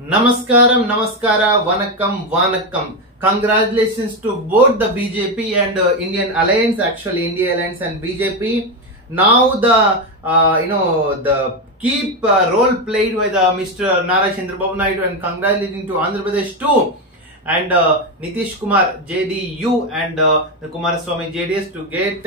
Namaskaram, Namaskara, Vanakkam, Vanakkam. Congratulations to both the BJP and Indian Alliance, actually India Alliance and BJP. Now the key role played by the Mr. Nara Chandrababu Naidu and congratulating to Andhra Pradesh too. And Nitish Kumar JDU and the Kumaraswamy JDS to get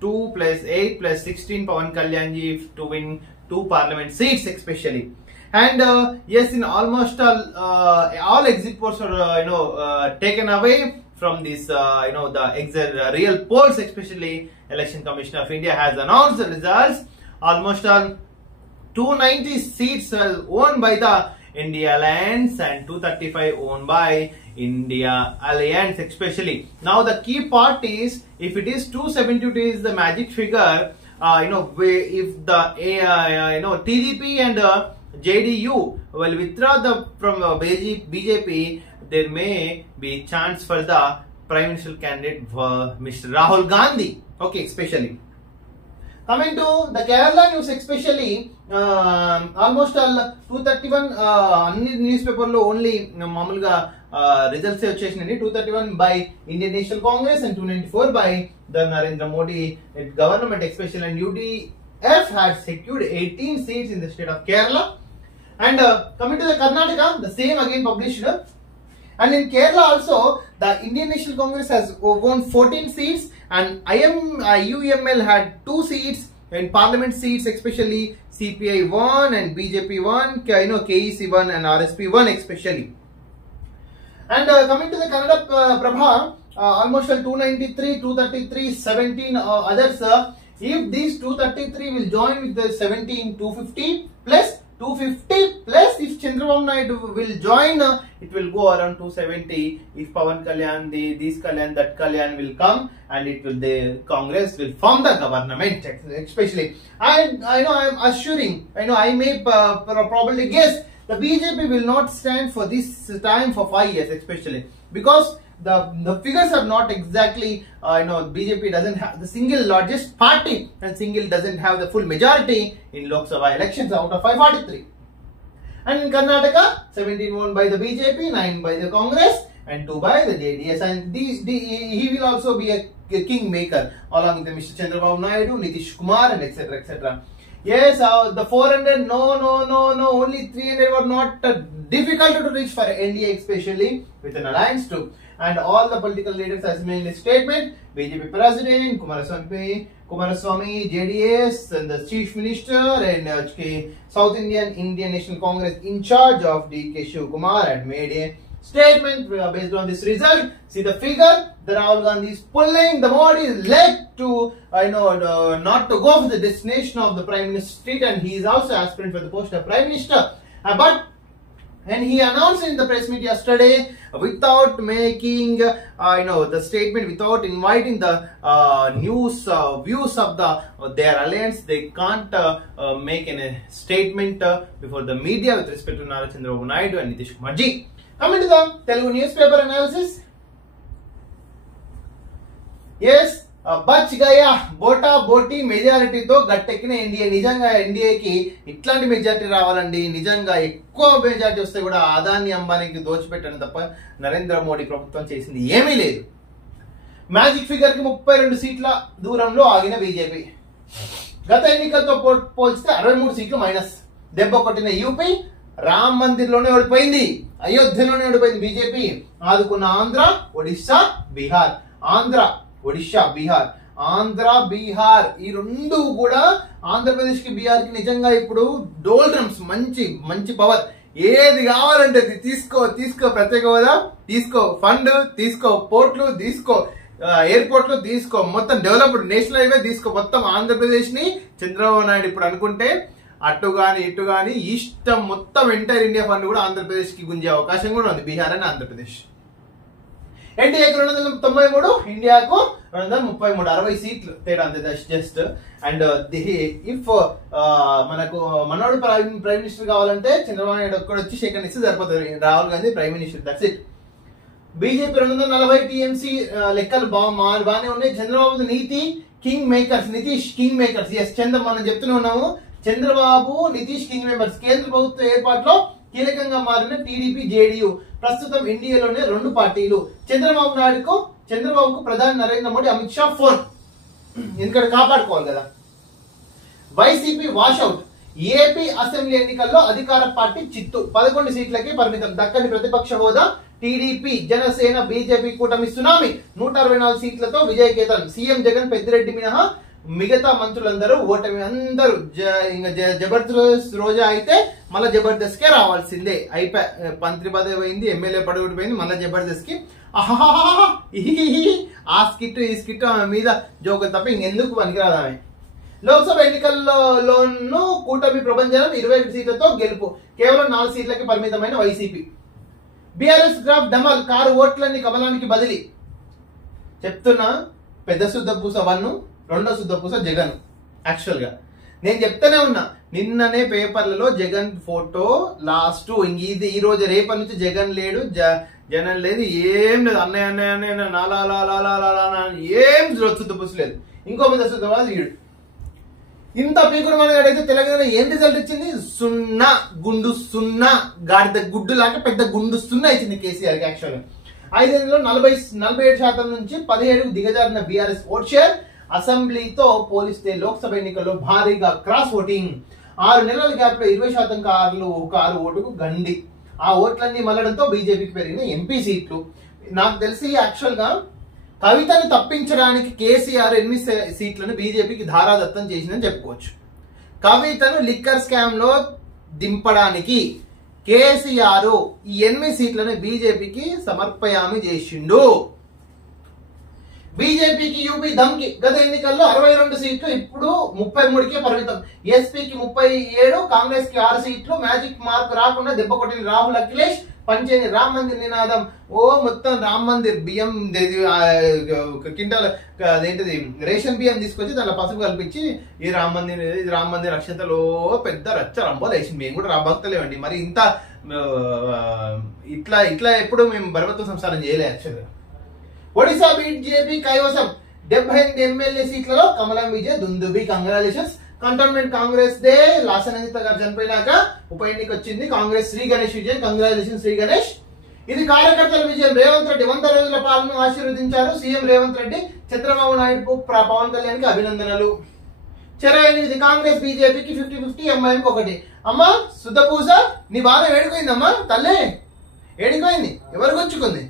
2 + 8 + 16 Pawan Kalyanji to win 2 parliament seats especially. And yes, in almost all exit polls are taken away from this the real polls, especially Election Commission of India has announced the results. Almost 290 seats are owned by the India Alliance and 235 owned by India Alliance especially. Now the key part is, if it is 272 is the magic figure, if the TDP and JDU will withdraw from BJP, there may be chance for the Prime Minister candidate Mr. Rahul Gandhi. Okay, especially. Coming to the Kerala news, especially almost 231 newspaper lo only mamulga results vachesindi. 231 by Indian National Congress and 294 by the Narendra Modi government especially, and UDF had secured 18 seats in the state of Kerala. And coming to the Karnataka, the same again published. And in Kerala also, the Indian National Congress has won 14 seats and UEML had 2 seats in parliament seats, especially CPI 1 and BJP 1, KEC 1 and RSP 1 especially. And coming to the Kannada Prabha, almost 293, 233, 17 others. If these 233 will join with the 17, 250 plus 250 plus if Chandrababu Naidu will join, it will go around 270. If Pawan Kalyan, this Kalyan, that Kalyan will come, and the Congress will form the government especially. And I am assuring, I may probably guess the BJP will not stand for this time for 5 years especially, because the figures are not exactly, BJP doesn't have the single largest party and single doesn't have the full majority in Lok Sabha elections out of 543. And in Karnataka, 17 won by the BJP, 9 by the Congress and 2 by the JDS. And he will also be a kingmaker along with Mr. Chandrababu Naidu, Nitish Kumar and etc. etc. Yes, the 400, no, only 300 were not difficult to reach for NDA especially with an alliance too. And all the political leaders has made a statement. BJP President, Kumaraswamy, JDS and the Chief Minister and South Indian National Congress in charge of DK Shivakumar had made a statement based on this result. See the figure, the Rahul Gandhi is pulling the Modi's leg to not to go for the destination of the Prime Minister seat, and he is also aspirant for the post of Prime Minister. And he announced in the press meet yesterday, without making the statement, without inviting the views of their alliance, they can't make any statement before the media with respect to Nara Chandrababu Naidu and Nitish Kumar ji. Coming to the Telugu newspaper analysis. Yes, బచ్ గయా బోటా బోటీ మెజారిటీతో గట్టెక్కిన NDA. నిజంగా ఎన్డీఏకి ఇట్లాంటి majority రావాలండి, నిజంగా ఎక్కువ మెజారిటీ వస్తే కూడా అదాని అంబానీకి దోచిపెట్టడం తప్ప నరేంద్ర మోడీ ప్రభుత్వం చేసింది ఏమీ లేదు. మ్యాజిక్ ఫిగర్ కి 32 సీట్ల దూరంలో ఆగిన బీజేపీ. గత ఎన్నికలతో పోల్చితే 63 సీట్లు మైనస్. దెబ్బ కొట్టిన యూపీ రామ్ మందిర్ లోనే ఓడిపోయింది, అయోధ్యలోనే ఓడిపోయింది బీజేపీ. ఆదుకున్న ఆంధ్ర, ఒడిశా, బీహార్. ఆంధ్ర బీహార్ ఈ రెండు కూడా ఆంధ్రప్రదేశ్ కి బీహార్ కి నిజంగా ఇప్పుడు డోల్ డ్రమ్స్, మంచి పవర్. ఏది కావాలంటే తీసుకో ప్రత్యేక హోదా తీసుకో, ఫండ్ తీసుకో, పోర్ట్లు తీసుకో, ఎయిర్పోర్ట్లు తీసుకో, మొత్తం డెవలప్డ్ నేషనల్ హైవే తీసుకో. మొత్తం ఆంధ్రప్రదేశ్ ని చంద్రబాబు నాయుడు ఇప్పుడు అనుకుంటే అటు గాని ఇటు గాని ఇష్టం మొత్తం ఎంటైర్ ఇండియా ఫండ్ కూడా ఆంధ్రప్రదేశ్ కి గుంజే అవకాశం కూడా ఉంది, బీహార్ అని ఆంధ్రప్రదేశ్. ఎన్డీఏకి 293, ఇండియాకు 233, 60 సీట్లు తేడా అంతే జస్ట్. అండ్ ఇఫ్ మనకు మనోడు ప్రైమ్ మినిస్టర్ కావాలంటే చంద్రబాబు నాయుడు ఒక్కడొచ్చి షేకన్ ఇస్తే సరిపోతుంది, Rahul Gandhi prime minister, that's it. BJP 240 TMC లెక్కలు బాగానే ఉన్నాయి. చంద్రబాబు నీతి king makers, Nitish king makers. Yes మనం చెప్తూనే ఉన్నాము, చంద్రబాబు నితీష్ కింగ్ మేకర్స్. కేంద్ర ప్రభుత్వ ఏర్పాటులో కీలకంగా మారిన టీడీపీ జేడీయూ ప్రస్తుతం ఇండియాలోనే 2 పార్టీలు. చంద్రబాబుకు ప్రధాని నరేంద్ర మోడీ అమిత్ షా ఫోన్, ఎందుకంటే కాపాడుకోవాలి కదా. వైసీపీ వాషౌట్, ఏపీ అసెంబ్లీ ఎన్నికల్లో అధికార పార్టీ చిత్తు, 11 సీట్లకే పరిమితం, దక్కని ప్రతిపక్ష హోదా. టీడీపీ జనసేన బీజేపీ కూటమి సునామీ, 164 సీట్లతో విజయకేతన్. సీఎం జగన్ పెద్దిరెడ్డి మినహా మిగతా మంత్రులందరూ ఓటమి. అందరూ జబర్దస్త్ రోజా అయితే మళ్ళీ జబర్దస్త్ కే రావాల్సిందే. అయిపోయి మంత్రి పదవి పోయింది, ఎమ్మెల్యే పదవి పోయింది, మళ్ళీ జబర్దస్త్ కి ఆ స్కిట్ ఈ స్కిట్ ఆమె మీద జోకు తప్ప ఇంకెందుకు పనికిరాదు ఆమె. లోక్సభ ఎన్నికల్లోనూ కూటమి ప్రభంజనం, 21 సీట్లతో గెలుపు, కేవలం 4 సీట్లకి పరిమితమైన వైసీపీ. బీఆర్ఎస్ గ్రాఫ్ డమల్, కారు ఓట్లన్నీ కమలానికి బదిలీ. చెప్తున్నా, పెద్ద శుద్ధపూస 1, రెండో శుద్ధపూస జగన్. యాక్చువల్ గా నేను చెప్తానే ఉన్నా, నిన్ననే పేపర్లలో జగన్ ఫోటో లాస్ట్, ఇది ఈ రోజు రేపటి నుంచి జగన్ లేడు, జనం లేదు, ఏం లేదు, అన్నయ్య నాలా ఏం శుద్ధపూస లేదు. ఇంకో పెద్ద శుద్ధపూస వీడు. ఇంత పీకుడు మనగాడైతే తెలంగాణ ఏం రిజల్ట్ ఇచ్చింది? 0 0 గాడిద గుడ్డు లాగా పెద్ద గుండు 0 ఇచ్చింది కేసీఆర్ కి. యాక్చువల్ గా 5 ఏళ్లలో 47% నుంచి 17కు దిగజారిన బీఆర్ఎస్ ఓట్ షేర్. అసెంబ్లీతో పోలిస్తే లోక్సభ ఎన్నికల్లో భారీగా క్రాస్ ఓటింగ్. 6 నెలల గ్యాప్ లో 20% కారు ఓటుకు గండి. ఆ ఓట్లన్నీ మళ్ళడంతో బీజేపీకి పెరిగిన ఎంపీ సీట్లు. నాకు తెలిసి యాక్చువల్ గా కవితను తప్పించడానికి కేసీఆర్ 8 సీట్లను బీజేపీకి ధారాదత్తం చేసిందని చెప్పుకోవచ్చు. కవితను లిక్కర్ స్కామ్ లో దింపడానికి కేసీఆర్ ఈ 8 సీట్లను బీజేపీకి సమర్పయామి చేసిండు. బీజేపీకి యూపీ ధమ్కి, గత ఎన్నికల్లో 62 సీట్లు, ఇప్పుడు 33కే పరిమితం. ఎస్పీకి 37, కాంగ్రెస్ కి 6 సీట్లు. మ్యాజిక్ మార్క్ రాకుండా దెబ్బ కొట్టిన రాహుల్ అఖిలేష్. పంచేని రామ్ మందిర్ నినాదం. మొత్తం రామ్ మందిర్ బియ్యం కింటాల అదేంటిది రేషన్ బియ్యం తీసుకొచ్చి దాంట్లో పసుపు కల్పించి ఇది రామ్ మందిర్ అక్షంతలో పెద్ద రచ్చ రంబోలు వేసి, మేము కూడా భక్తులేమండి, మరి ఇంత ఇట్లా ఎప్పుడు మేము బలవంతం సంసారం చేయలే. యాక్చువల్గా ఒడిశా బీజేపీ కైవసం, 78 ఎమ్మెల్యే సీట్లలో కమలం విజయ్ దుందుబి. కంగ్రాచులేషన్స్. కంటోన్మెంట్ కాంగ్రెస్ దే. లాసనందిత గారు చనిపోయినాక ఉప ఎన్నిక వచ్చింది. కాంగ్రెస్ శ్రీ గణేష్ విజయ్. కంగ్రాచులేషన్ శ్రీ గణేష్. ఇది కార్యకర్తల విజయం. రేవంత్ రెడ్డి 100 రోజుల పాలన ఆశీర్వదించారు సీఎం రేవంత్ రెడ్డి. చంద్రబాబు నాయుడు పవన్ కళ్యాణ్ కి అభినందనలు. చెరో 8, కాంగ్రెస్ బీజేపీకి 50-50, ఎంఐఎం 1. అమ్మా శుద్ధపూస నీ బాధ ఏడిపోయిందమ్మా తల్లే, ఏడిపోయింది, ఎవరు గుంచుకుంది?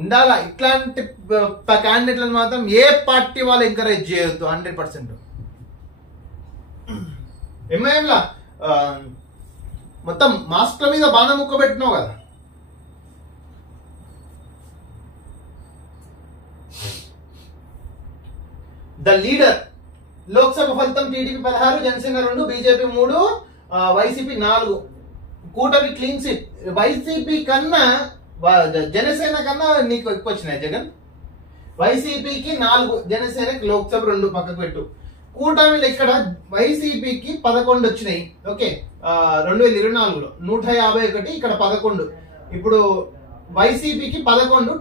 ఉండాలా ఇట్లాంటి క్యాండిడేట్లను మాత్రం ఏ పార్టీ వాళ్ళు ఎంకరేజ్ చేయొద్దు 100%. ఎంఐఎంలా మొత్తం మాస్క్ల మీద బాణం ముక్క పెట్టినావు కదా. The leader. లోక్సభ ఫలితం టీడీపీ 16, జనసేన 2, బీజేపీ 3, వైసీపీ 4. కూటమి క్లీన్ స్వీప్. వైసీపీ కన్నా జనసేన కన్నా నీకు ఎక్కువ వచ్చినాయి జగన్. వైసీపీకి 4, జనసేనకి లోక్సభ 2 పక్కకు పెట్టు. కూటమిలో ఇక్కడ వైసీపీకి 11 వచ్చినాయి. ఓకే, 2024లో 151, ఇక్కడ 11. ఇప్పుడు వైసీపీకి 11,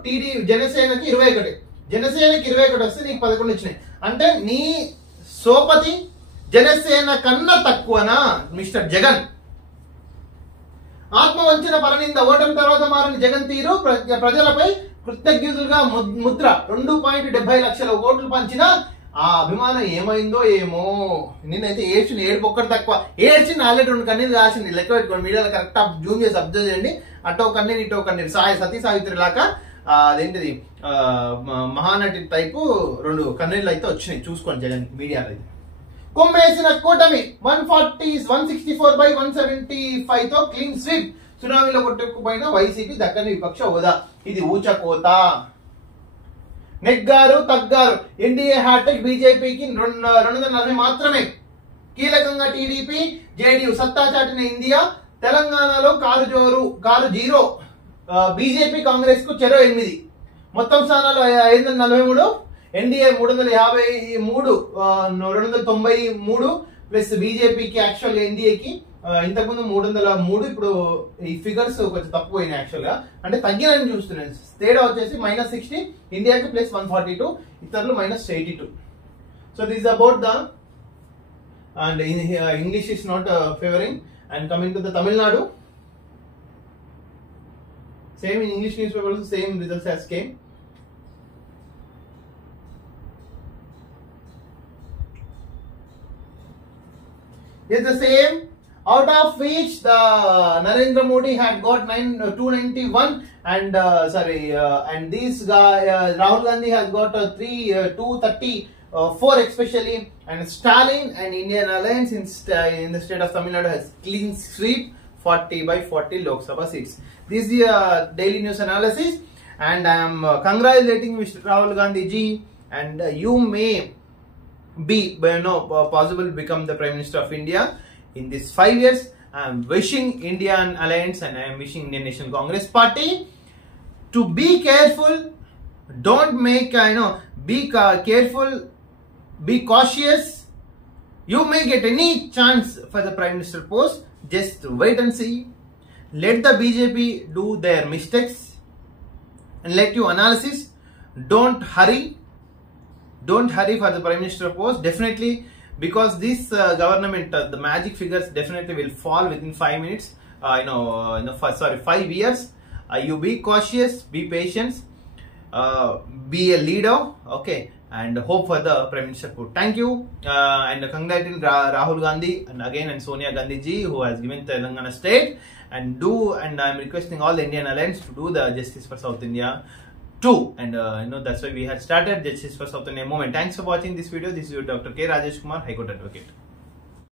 జనసేనకి 21. జనసేనకి 21 వస్తే నీకు 11 వచ్చినాయి. అంటే నీ సోపతి జనసేన కన్నా తక్కువనా మిస్టర్ జగన్? ఆత్మవంచన పరనింద. ఓటమి తర్వాత మారిన జగన్ తీరు, ప్రజలపై కృతజ్ఞతలుగా ముద్ర. 2.70 లక్షల ఓట్లు పంచిన ఆ అభిమానం ఏమైందో ఏమో. నేనైతే ఏడ్పు ఒక్కటి తక్కువ ఏడ్చింది. ఆల్రెడీ 2 కన్నీరు కాల్సింది. లెక్క పెట్టుకోండి, మీడియాలో కరెక్ట్ జూమ్ చేసి అబ్జర్వ్ చేయండి. అటో కన్నీరు ఇటో కన్నీరు. సతీ సావిత్రి లాగా అదేంటిది మహానటి టైపు 2 కన్నీళ్ళు అయితే వచ్చినాయి. చూసుకోండి జగన్ మీడియాలో. కొమ్మేసిన కూటమి 164/175 తో క్లీన్ స్వీప్. సునామీలో కొట్టుకుపోయిన వైసీపీ దక్కని విపక్ష హోదా. ఇది ఊచకోత. నెగ్గారు తగ్గారు. NDA hat trick. బీజేపీకి 240 మాత్రమే. కీలకంగా టీడీపీ జేడీయూ సత్తా చాటిన ఇండియా. తెలంగాణలో కారు జీరో. బీజేపీ కాంగ్రెస్ కు చెరో 8. మొత్తం స్థానాలు 543. ఎన్డీఏ 353, 293 ప్లస్ బీజేపీకి యాక్చువల్ ఎన్డీఏకి ఇంతకుముందు 303. ఇప్పుడు ఈ ఫిగర్స్ కొంచెం తప్పు పోయినాయి. యాక్చువల్ గా అంటే తగ్గినని చూస్తున్నాను. తేడా వచ్చేసి -60 ఇండియాకి ప్లస్ 142, ఇతరులు -82. So this about the and English is not favouring. And coming to the Tamil Nadu. Same in English newspaper also same results has came. It's the same. Out of which the Narendra Modi had got 291 and and this guy Rahul Gandhi has got 234 especially, and Stalin and Indian Alliance in the state of Tamil Nadu has clean sweep 40 by 40 Lok Sabha seats. This is the daily news analysis, and I am congratulating Mr. Rahul Gandhi ji, and you may be possible to become the Prime Minister of India in these 5 years. I am wishing Indian Alliance and I am wishing Indian National Congress Party to be careful. Don't make be careful, be cautious. You may get any chance for the Prime Minister post. Just wait and see. Let the BJP do their mistakes and let you analysis. Don't hurry. Don't hurry for the Prime Minister post. Definitely, because this government, the magic figures definitely will fall within 5 minutes. 5 years. You be cautious, be patient, be a leader, okay, and hope for the Prime Minister post. Thank you, and congratulating Rahul Gandhi and Sonia Gandhi ji, who has given Telangana state, and I am requesting all the Indian Alliance to do the Justice for South India too, and that's why we had started Justice for South India movement. Thanks for watching this video. This is your Dr. K. Rajesh Kumar, High Court Advocate.